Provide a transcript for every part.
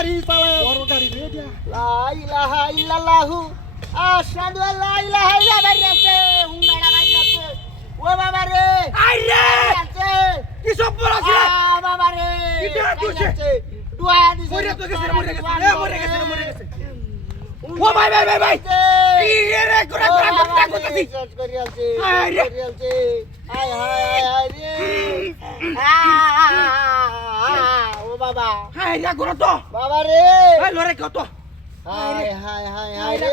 গাড়ি চালায় বড় গাড়ি রে দিয়া লা ইলাহা ইল্লাল্লাহু আশহাদু আল্লা ইলাহা ইল্লাল্লাহ হুঙ্গাড়া বাইরাছে ও বাবা রে আইরে আছে কি সব বলাছে বাবা রে কিটা দিছে দুয়া দিছে মরে তো গেছে মরে গেছে মরে গেছে ও ভাই কি রে গোরা করতেছি সার্চ করি আছে আইরে হায় রে ও বাবা হাই রে গোরা তো বাবা রে এই লরে কত হায় রে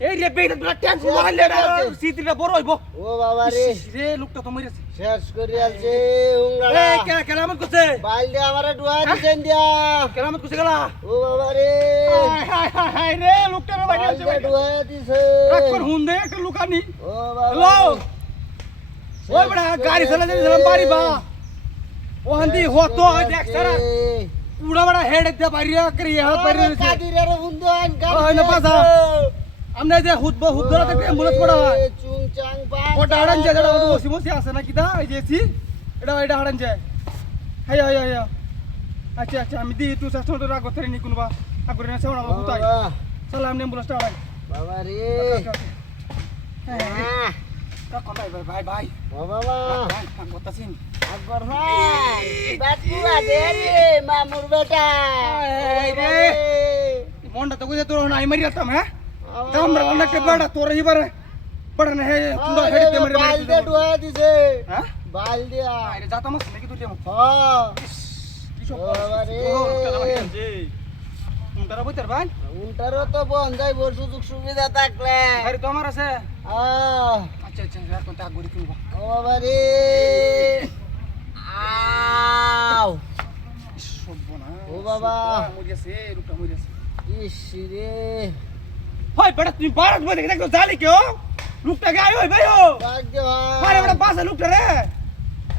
এই রে বেটা তোরা টেনশন মারলে রে সিটিটা বড় হইবো ও বাবা রে রে লোকটা তো মরে গেছে শেষ করি আছে হুঙ্গাড়া এই কেরামত করছে বাইলদে আমারে ডুয়া দিছেন দিয়া কেরামত করছে গেলা ও বাবা রে হাই রে লোকটা বাইরে আছে বাইলদে ডুয়া দিছে রাখর হুন্দে একটা লুকানি ও বাবা হ্যালো ওই বড় গাড়ি চালা যাইছিলাম বাড়ি বা ওহান্দি হতো দেখ সারা পুরা বড় হেড দে বাড়িয়া করিয়া বাড়ি রে কাদিরের হুন্দন ওই না পাসা আমরা যে হুদ ধরা থেকে অ্যাম্বুলেন্স পড়া হয় চুং চাং পা ওটা হারান যায় যেটা ওসি মসি আছে না কিটা এই যে এসি এটা হারান যায় হাই আচ্ছা আমি দি তুই সাথে তো রাগ করতে নি কোনবা আগরে না সেওনা বুতাই সালাম অ্যাম্বুলেন্সটা হারাই বাবা রে তা কোন ভাই ও বাবা কাম করতাছিন আকবর ভাই বাতু আদে রে মামুর বেটা এই রে মনটা তো কইতে তোর নাই মারি আতাম হ্যাঁ কামরা অনেকটা বড় তোর এবারে বড় না হে কুন্ডা হেড দে মারি বাইলদে ডুয়া দিছে হ্যাঁ বাইল দিয়া আরে যাতা মাস নাকি তুই যেমন হ্যাঁ কি সব বাবা রে উনটারা বইতার ভাই উনটারও তো বন যাই বড় সুযোগ সুবিধা থাকলে আরে তো আমার আছে আহ আচ্ছা আর কোনটা আগরি কিনবা ও বাবা রে আও সব্বনা ও বাবা। মরিয়াছে রূপটা মরিয়াছে ইস রে হয় বেটা তুমি বারাত বই দেখে দেখো জালি কেও লোকটা গায় ওই ভাই ও ডাক দে আরে বেটা বাসা লোকটা রে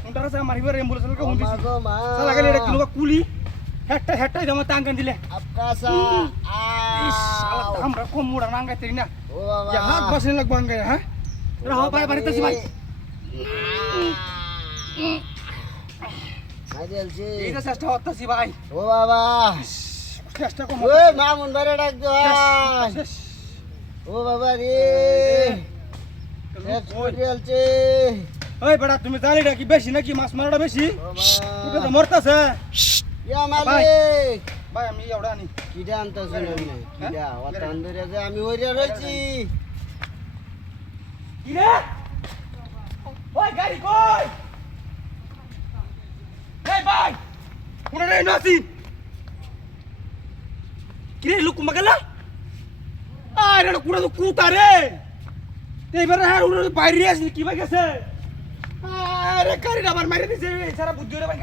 উনটারা সে মারিবার অ্যাম্বুলেন্স কে হুন দিছি গো মা সালা গেলে এটা কিলো কুলি হেটটা জমা টাঙ্গান দিলে আপকাসা ইস শালা আও আমরা কম মুড়া নাঙ্গাই তেরি না ও বাবা ইয়া হাত বসে লাগবো আঙ্গাই হ্যাঁ রাহ ভাই বাড়িতে ভাই আইদেলছি এই তো চেষ্টা করতেছি ভাই ও বাবা চেষ্টা কম ওই মামুন বারে ডাক দে ও বাবা রে আইদেলছি ওই বেটা তুমি জালিটা কি বেশি নাকি মাছ মারাটা বেশি এটা তো মরতাছে ইয়া মালিক ভাই আমি এওড়া আনি কিডা আনতা শুনেন না কিডা ওয়াতান ধরে যে আমি ওইরা রইছি কি রে ওই গাড়ি কই এই ভাই কোন রে নাসি কি রে লুক মাগলা আরে কোন তো কুতা রে এইবার আর উনি বাইরে আসলি কি ভাই গেছে আরে গাড়িটা আবার মারি দিছে সারা বুদ্ধি রে ভাই